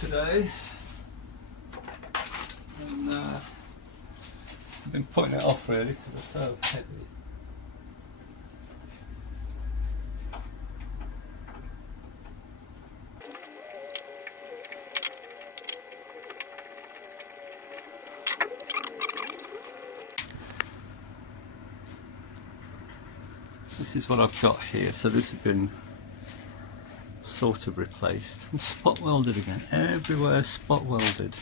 today, and I've been putting it off really because it's so heavy. This is what I've got here, so this has been sort of replaced and spot welded again. Everywhere spot welded.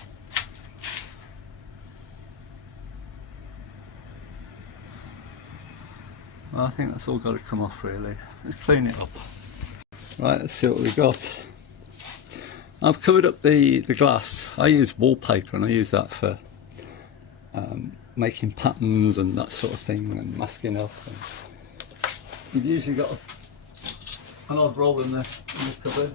Well, I think that's all got to come off really. Let's clean it up. Right, let's see what we've got. I've covered up the glass. I use wallpaper and I use that for making patterns and that sort of thing and masking up. And you've usually got an odd roll in the cupboard.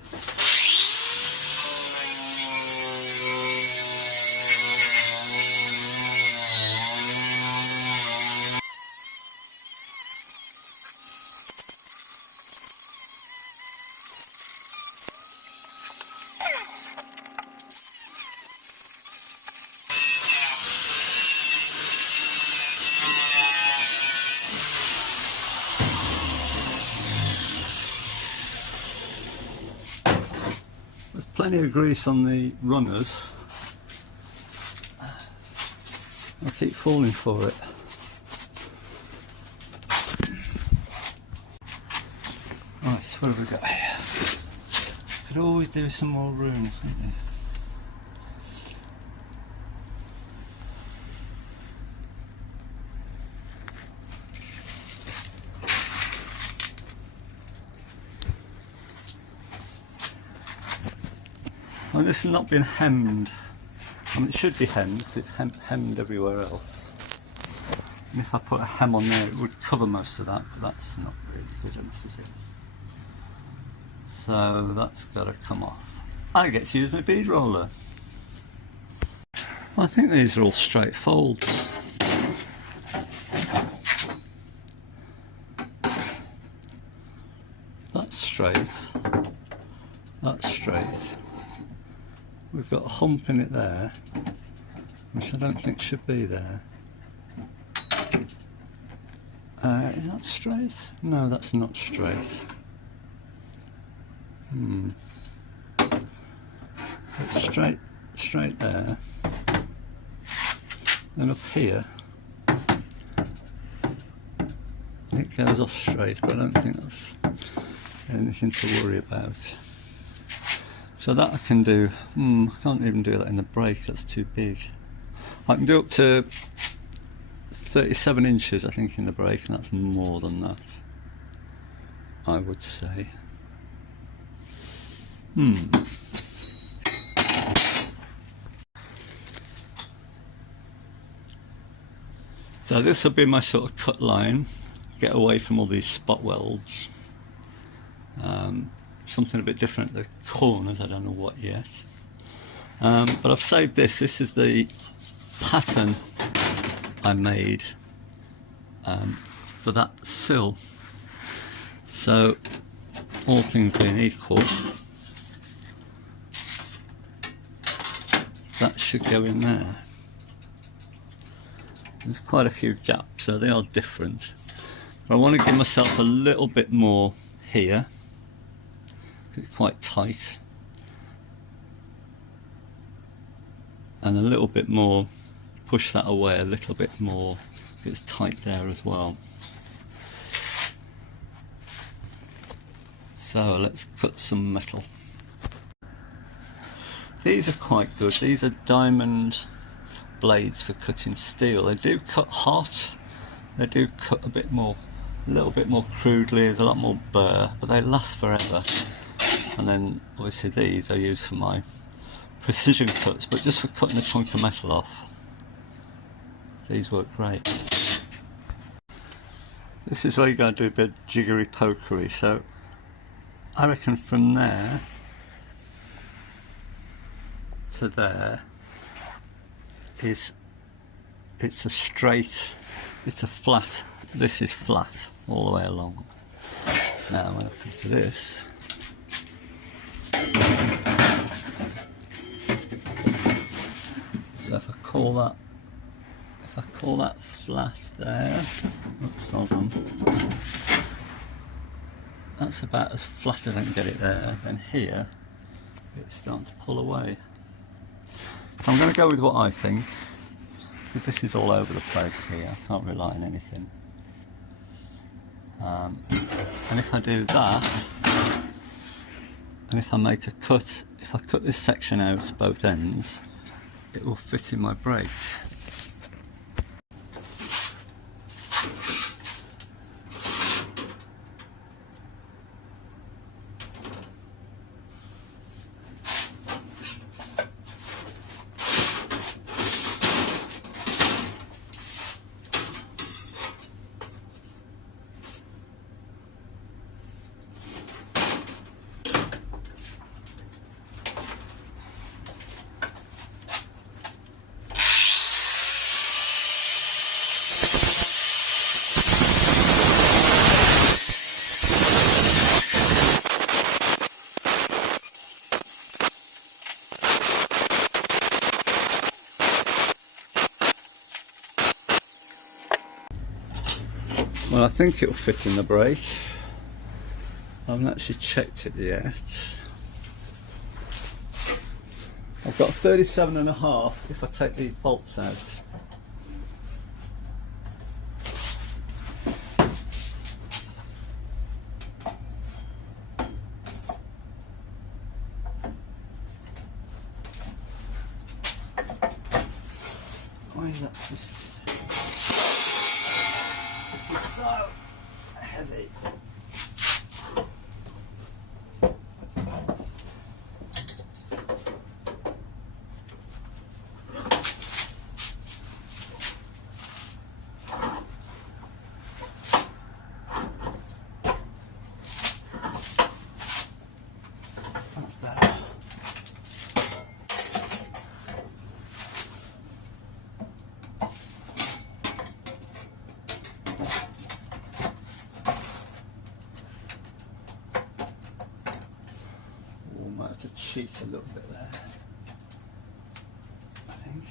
Plenty of grease on the runners. I keep falling for it. Right, so what have we got here? Could always do some more room, couldn't you? Well, this has not been hemmed. I mean, it should be hemmed because it's hemmed everywhere else. And if I put a hem on there, it would cover most of that, but that's not really good enough, is it? So that's got to come off. I get to use my bead roller. Well, I think these are all straight folds. That's straight. That's straight. We've got a hump in it there, which I don't think should be there. Is that straight? No, that's not straight. It's straight there. Then up here, it goes off straight, but I don't think that's anything to worry about. So that I can do. I can't even do that in the brake, that's too big. I can do up to 37 inches I think in the brake, and that's more than that, I would say. So this will be my sort of cut line, get away from all these spot welds. Something a bit different at the corners, I don't know what yet. But I've saved this. This is the pattern I made for that sill. So all things being equal, that should go in there. There's quite a few gaps, so they are different. But I want to give myself a little bit more here. It's quite tight, and a little bit more, push that away a little bit more, it's tight there as well. So let's cut some metal. These are quite good. These are diamond blades for cutting steel. They do cut hot, they do cut a little bit more crudely, there's a lot more burr, but they last forever. And then obviously these I use for my precision cuts, but just for cutting a chunk of metal off, these work great. This is where you got to do a bit of jiggery pokery. So I reckon from there to there it's a straight, it's a flat, this is flat all the way along. Now when I come to this, call that flat there, oops, hold on, that's about as flat as I can get it there. Then here it's starting to pull away. I'm going to go with what I think, because this is all over the place here, I can't rely on anything. And if I do that, and if I make a cut, if I cut this section out both ends, it will fit in my brake. Well, I think it'll fit in the brake. I haven't actually checked it yet. I've got 37.5 if I take these bolts out. Why is that twisted? This is so heavy. That's better. Might have to cheat a little bit there, I think.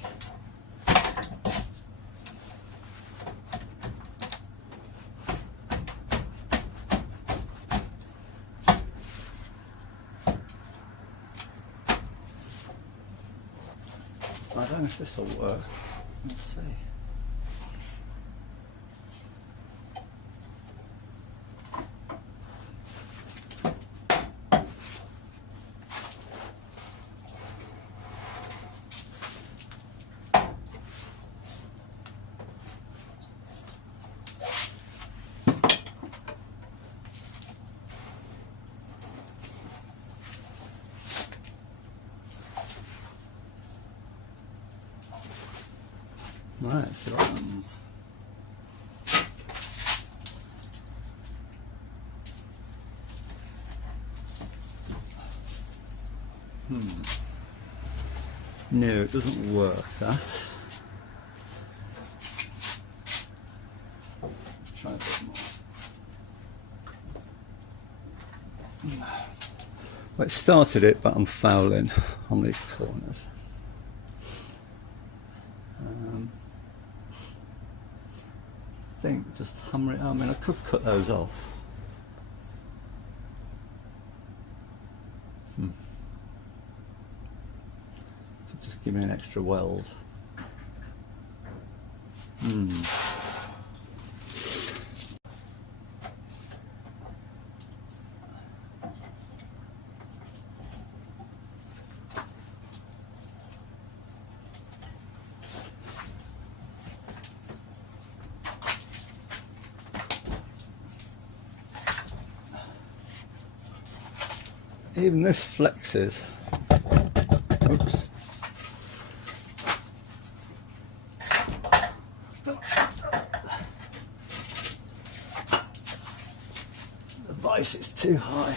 I don't know if this will work. Let's see. Right, so that one's no, it doesn't work, that. Try a bit more. Well, it started it, but I'm fouling on these corners. I think just hammer it out. I mean, I could cut those off. Could just give me an extra weld. Even this flexes. Oops. The vice is too high.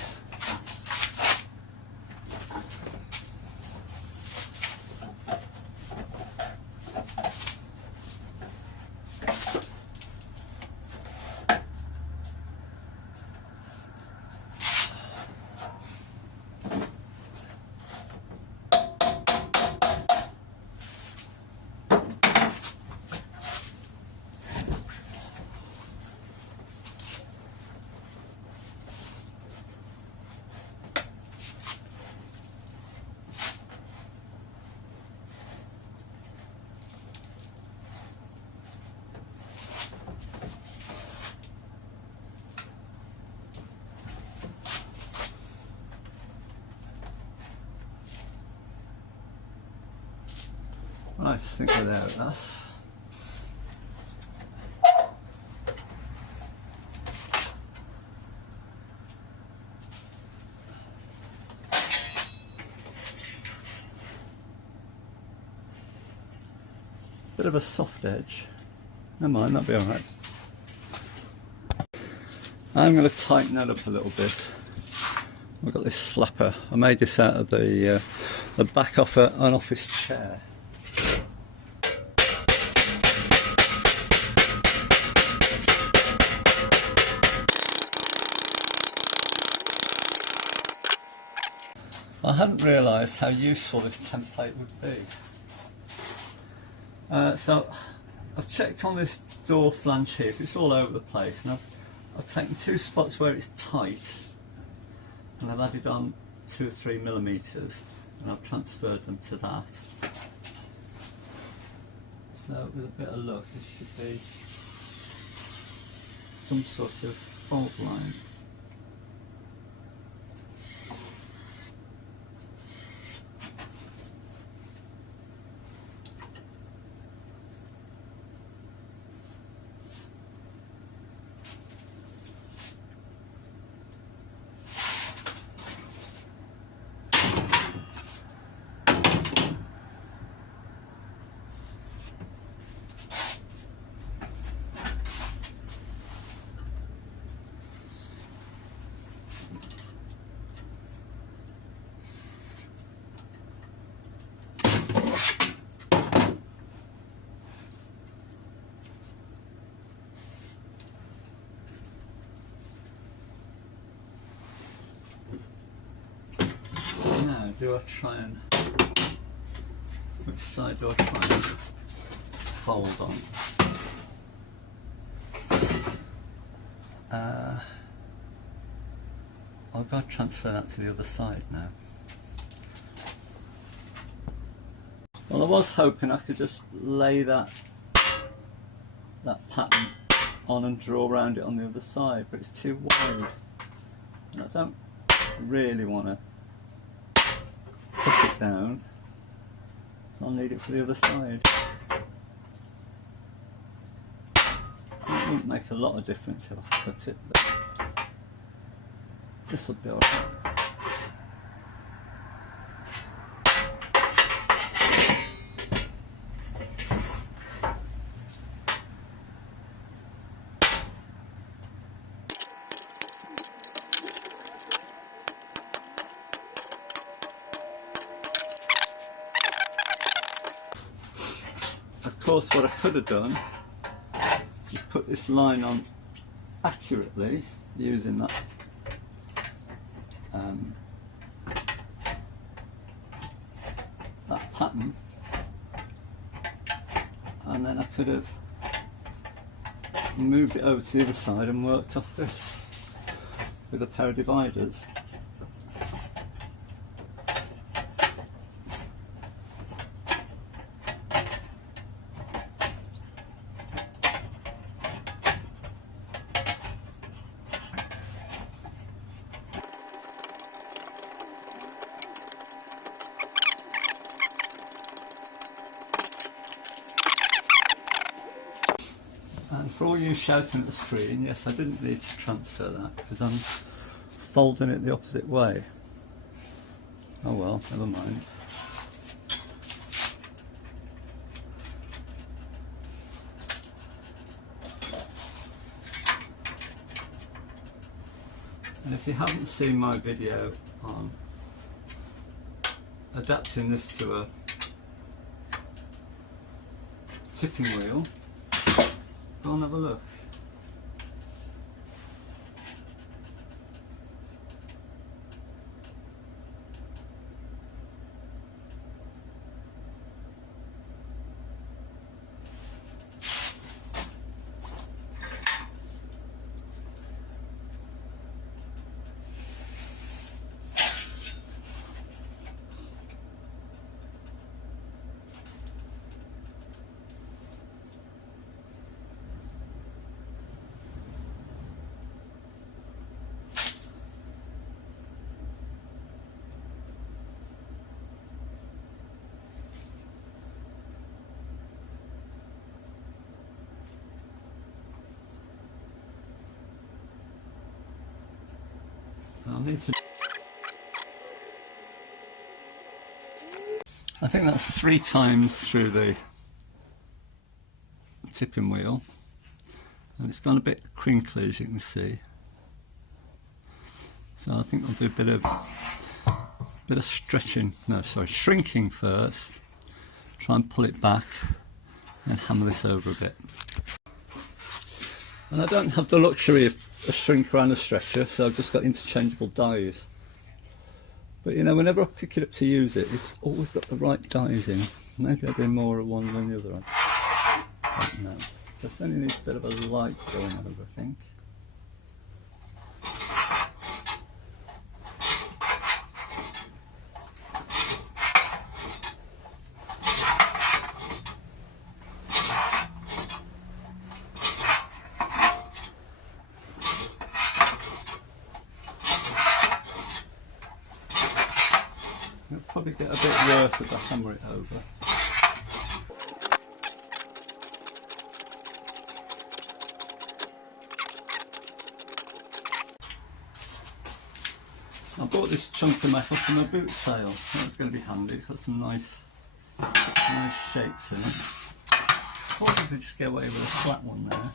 Right, I think we're there at that. Bit of a soft edge. Never mind, that'll be alright. I'm going to tighten that up a little bit. I've got this slapper. I made this out of the back off an office chair. I hadn't realised how useful this template would be. So I've checked on this door flange here, it's all over the place, and I've taken 2 spots where it's tight and I've added on 2 or 3 millimetres and I've transferred them to that. So with a bit of luck this should be some sort of fault line. Now, do I try and, which side do I try and fold on? I've got to transfer that to the other side now. Well, I was hoping I could just lay that pattern on and draw around it on the other side, but it's too wide and I don't really want to push it down, so I'll need it for the other side. It wouldn't make a lot of difference if I cut it, but this will be alright. Of course, what I could have done is put this line on accurately using that pattern, and then I could have moved it over to the other side and worked off this with a pair of dividers. And for all you shouting at the screen, yes, I didn't need to transfer that because I'm folding it the opposite way. Oh well, never mind. And if you haven't seen my video on adapting this to a tipping wheel, go and have a look. I think that's 3 times through the tipping wheel, and it's gone a bit crinkly, as you can see. So I think I'll do a bit of shrinking first. Try and pull it back and hammer this over a bit. And I don't have the luxury of a shrinker and a stretcher, so I've just got interchangeable dies. But you know, whenever I pick it up to use it, it's always got the right dies in. Maybe I do more of one than the other. I don't know. Just only needs a bit of a light going over, I think. It'll probably get a bit worse as I hammer it over. I bought this chunk of metal from a boot sale. That's going to be handy. It's got some nice shapes in it. Or I could just get away with a flat one there.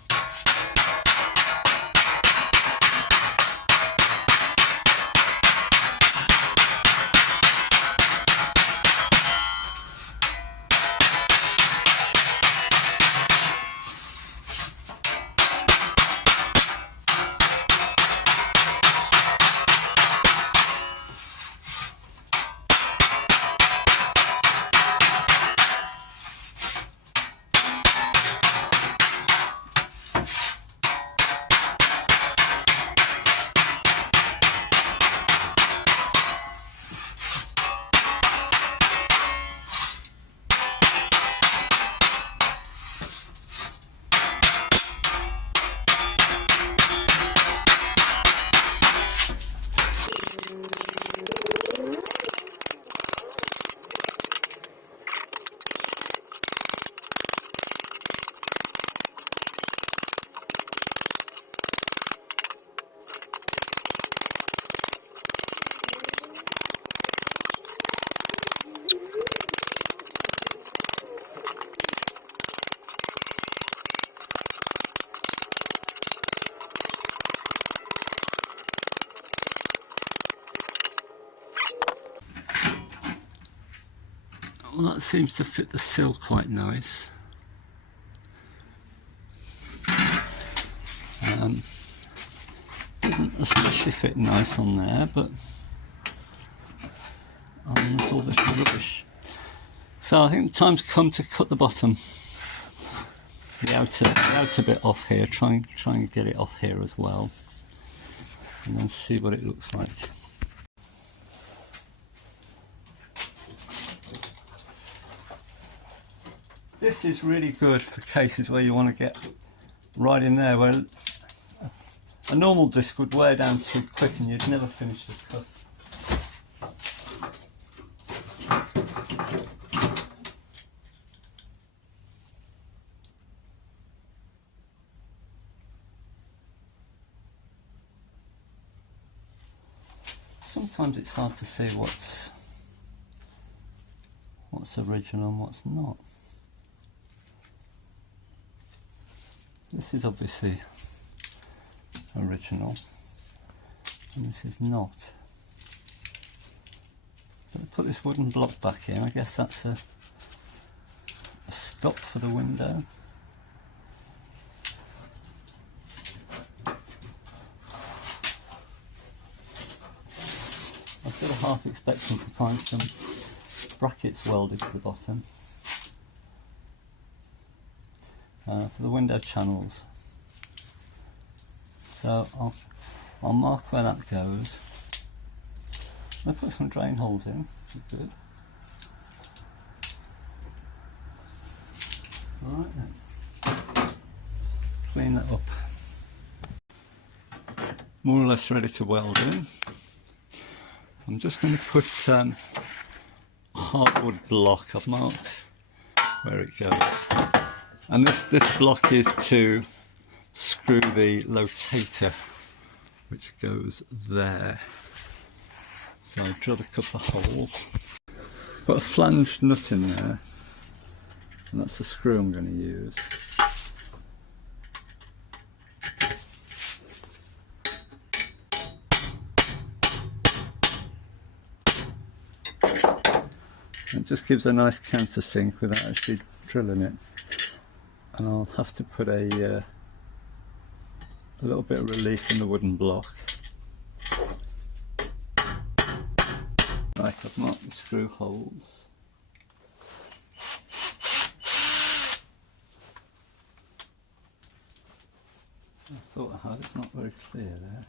Well, that seems to fit the sill quite nice. Doesn't especially fit nice on there, but that's all this rubbish. So I think the time's come to cut the bottom, the outer bit off here. Try and get it off here as well, and then see what it looks like. This is really good for cases where you want to get right in there, where a normal disc would wear down too quick and you'd never finish the cut. Sometimes it's hard to see what's original and what's not. This is obviously original and this is not. But I put this wooden block back in. I guess that's a stop for the window. I was sort of half expecting to find some brackets welded to the bottom. For the window channels, so I'll mark where that goes. I'll put some drain holes in, which is good. Alright then, clean that up. More or less ready to weld in. I'm just going to put a hardwood block. I've marked where it goes. And this block is to screw the locator, which goes there. So I drilled a couple of holes. Put a flanged nut in there, and that's the screw I'm going to use. It just gives a nice countersink without actually drilling it. And I'll have to put a little bit of relief in the wooden block. Right, I've marked the screw holes. I thought I had, it's not very clear there.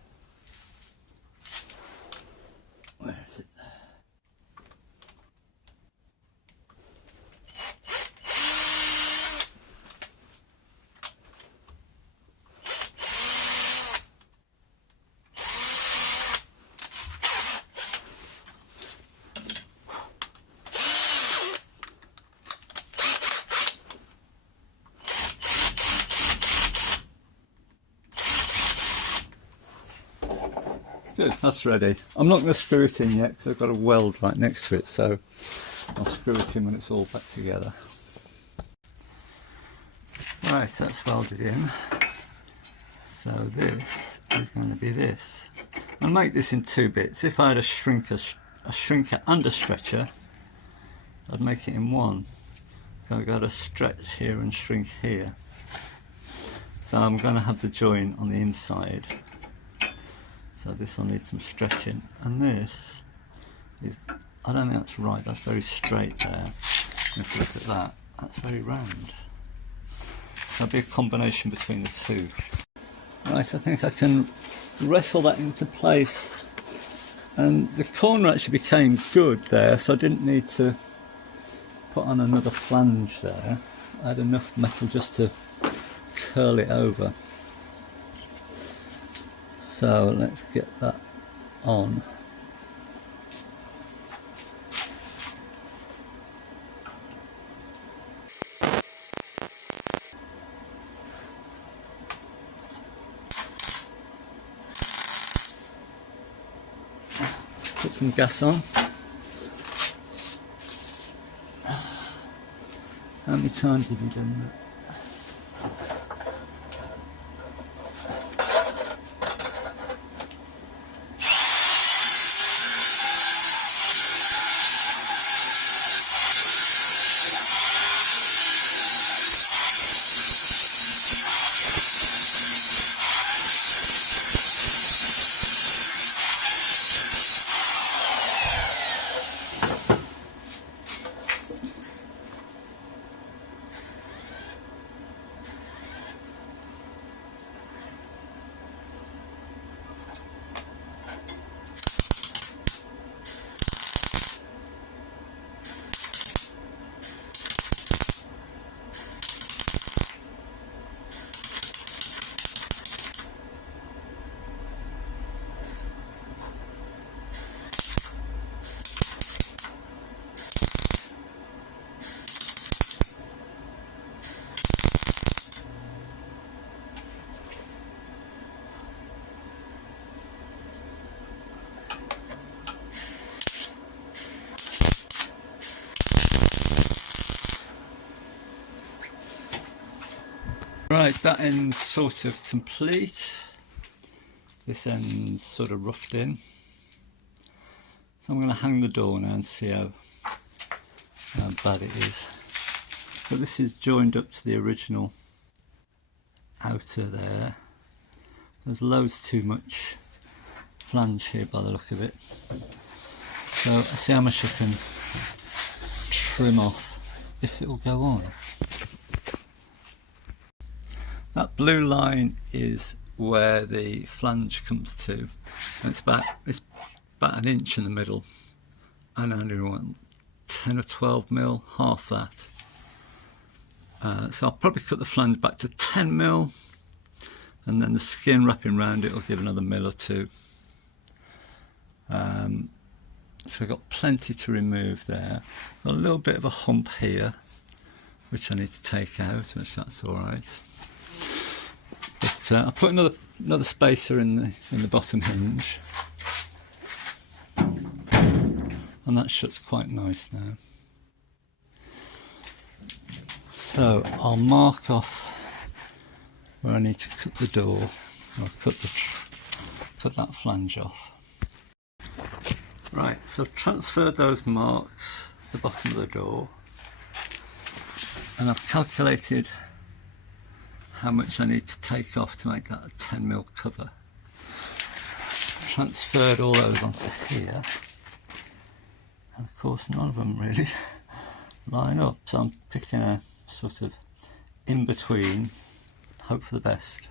Where is it? Good, that's ready. I'm not going to screw it in yet because I've got a weld right next to it, so I'll screw it in when it's all back together. Right, that's welded in. So this is going to be this. I'll make this in two bits. If I had a shrinker and a stretcher, I'd make it in one. So I've got to stretch here and shrink here. So I'm going to have the joint on the inside. So this will need some stretching, and this is, I don't think that's right, that's very straight there. If you look at that, that's very round. There'll be a combination between the two. Right, I think I can wrestle that into place, and the corner actually became good there, so I didn't need to put on another flange there. I had enough metal just to curl it over. So let's get that on. Put some gas on. How many times have you done that? Right, that end's sort of complete. This end's sort of roughed in. So I'm going to hang the door now and see how bad it is. But this is joined up to the original outer there. There's loads too much flange here by the look of it. So I'll see how much I can trim off if it will go on. That blue line is where the flange comes to, and it's about an inch in the middle, and I only want 10 or 12 mil, half that. So I'll probably cut the flange back to 10 mil, and then the skin wrapping around it will give another mil or two. So I've got plenty to remove there. Got a little bit of a hump here, which I need to take out, which that's all right. But I'll put another spacer in the bottom hinge. and that shuts quite nice now. So I'll mark off where I need to cut the door. I'll cut that flange off. Right, so I've transferred those marks to the bottom of the door, and I've calculated how much I need to take off to make that a 10mm cover. Transferred all those onto here, and of course none of them really line up, so I'm picking a sort of in between, hope for the best.